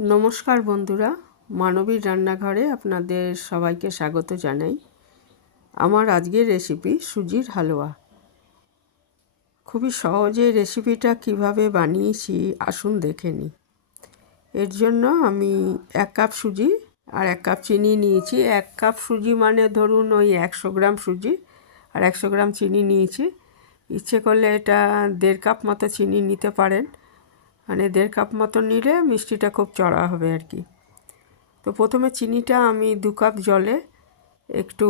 নমস্কার বন্ধুরা, মানবীর রান্নাঘরে আপনাদের সবাইকে স্বাগত জানাই। আমার আজকের রেসিপি সুজির হালুয়া। খুবই সহজে রেসিপিটা কিভাবে বানিয়েছি আসুন দেখে নিই। এর জন্য আমি 1 কাপ সুজি আর 1 কাপ চিনি নিয়েছি। 1 কাপ সুজি মানে ধরুন ওই 100 গ্রাম সুজি আর 100 গ্রাম চিনি নিয়েছি। ইচ্ছে করলে এটা 1.5 কাপ মতো চিনি নিতে পারেন, মানে 1.5 কাপ মতো নিলে মিষ্টিটা খুব চড়া হবে আর কি। তো প্রথমে চিনিটা আমি 2 কাপ জলে একটু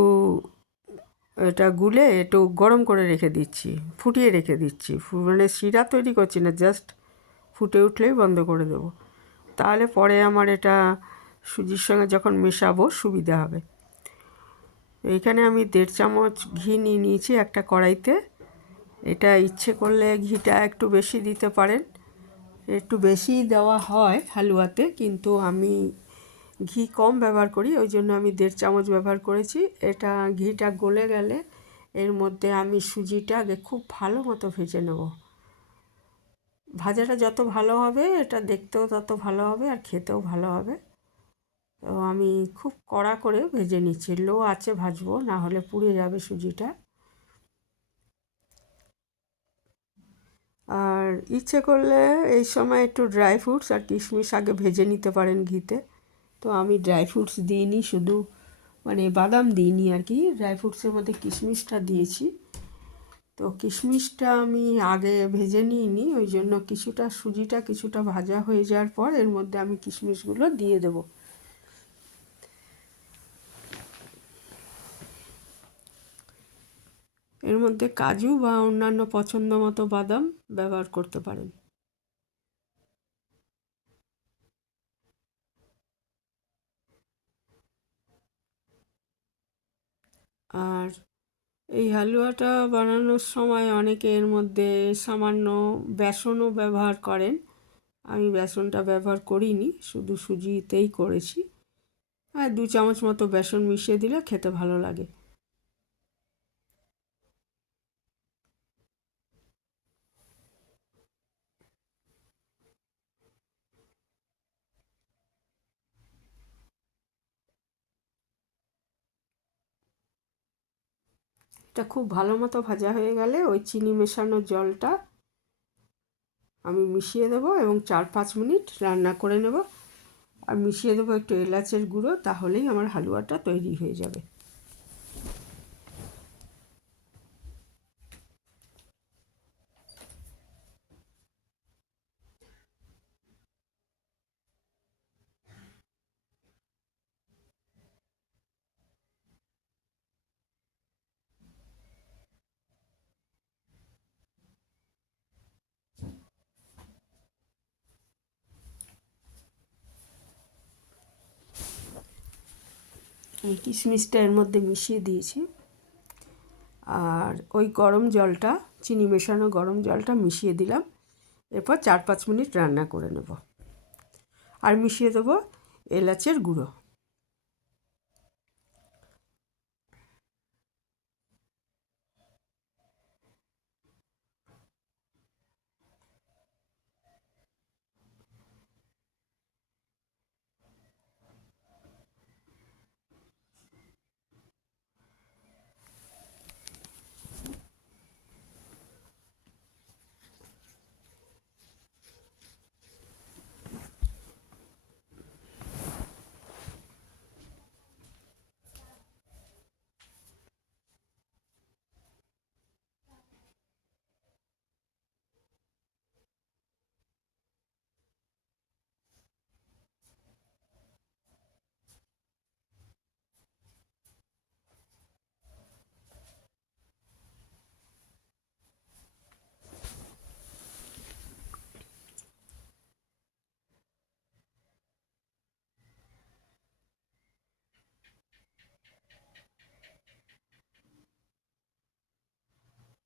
এটা গুলে একটু গরম করে রেখে দিচ্ছি, ফুটিয়ে রেখে দিচ্ছি। মানে শিরা তৈরি করছি না, জাস্ট ফুটে উঠলেই বন্ধ করে দেবো। তাহলে পরে আমার এটা সুজির সঙ্গে যখন মেশাবো সুবিধা হবে। এইখানে আমি 1.5 চামচ ঘি নিয়ে নিয়েছি একটা কড়াইতে। এটা ইচ্ছে করলে ঘিটা একটু বেশি দিতে পারেন, একটু বেশি দেওয়া হয় হালুয়াতে, কিন্তু আমি ঘি কম ব্যবহার করি, ওই জন্য আমি 1.5 চামচ ব্যবহার করেছি। এটা ঘিটা গলে গেলে এর মধ্যে আমি সুজিটা আগে খুব ভালো মতো ভেজে নেব। ভাজাটা যত ভালো হবে এটা দেখতেও তত ভালো হবে আর খেতেও ভালো হবে। তো আমি খুব কড়া করে ভেজে নিচ্ছি, লো আঁচে ভাজবো, না হলে পুড়ে যাবে সুজিটা। আর ইচ্ছে করলে এই সময় একটু ড্রাই ফ্রুটস আর কিশমিশ আগে ভেজে নিতে পারেন ঘিতে। তো আমি ড্রাই ফ্রুটস দিইনি, শুধু মানে বাদাম দিইনি আর কি, ড্রাই ফ্রুটসের মধ্যে কিশমিশটা দিয়েছি। তো কিশমিশটা আমি আগে ভেজে নিইনি, ওই জন্য সুজিটা কিছুটা ভাজা হয়ে যাওয়ার পর এর মধ্যে আমি কিশমিশগুলো দিয়ে দেব। এর মধ্যে কাজু বা অন্যান্য পছন্দ মতো বাদাম ব্যবহার করতে পারেন। আর এই হালুয়াটা বানানোর সময় অনেকে এর মধ্যে সামান্য বেসনও ব্যবহার করেন। আমি বেসনটা ব্যবহার করিনি, শুধু সুজিতেই করেছি। আর 2 চামচ মতো বেসন মিশিয়ে দিলে খেতে ভালো লাগে। এটা খুব ভালো মতো ভাজা হয়ে গেলে ওই চিনি মেশানো জলটা আমি মিশিয়ে দেবো এবং 4-5 মিনিট রান্না করে নেব। আর মিশিয়ে দেবো একটু এলাচের গুঁড়ো, তাহলেই আমার হালুয়াটা তৈরি হয়ে যাবে। এই কিশমিশটা এর মধ্যে মিশিয়ে দিয়েছি, আর ওই গরম জলটা, চিনি মেশানো গরম জলটা মিশিয়ে দিলাম। এরপর 4-5 মিনিট রান্না করে নেব। আর মিশিয়ে দেবো এলাচের গুঁড়ো।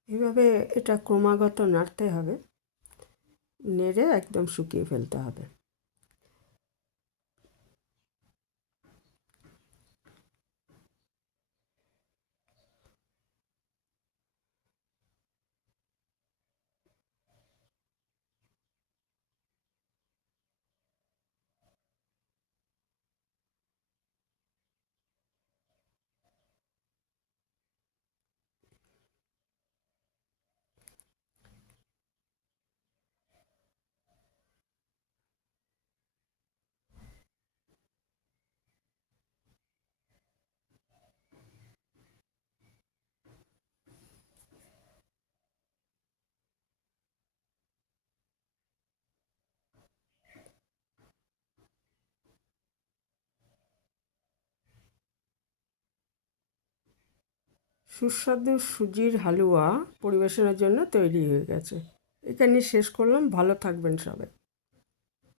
এভাবে এটা ক্রমাগত নাড়তে হবে, নেড়ে একদম শুকিয়ে ফেলতে হবে। সুস্বাদু সুজির হালুয়া পরিবেশনের জন্য তৈরি হয়ে গেছে। এখানে শেষ করলাম। ভালো থাকবেন সবাই।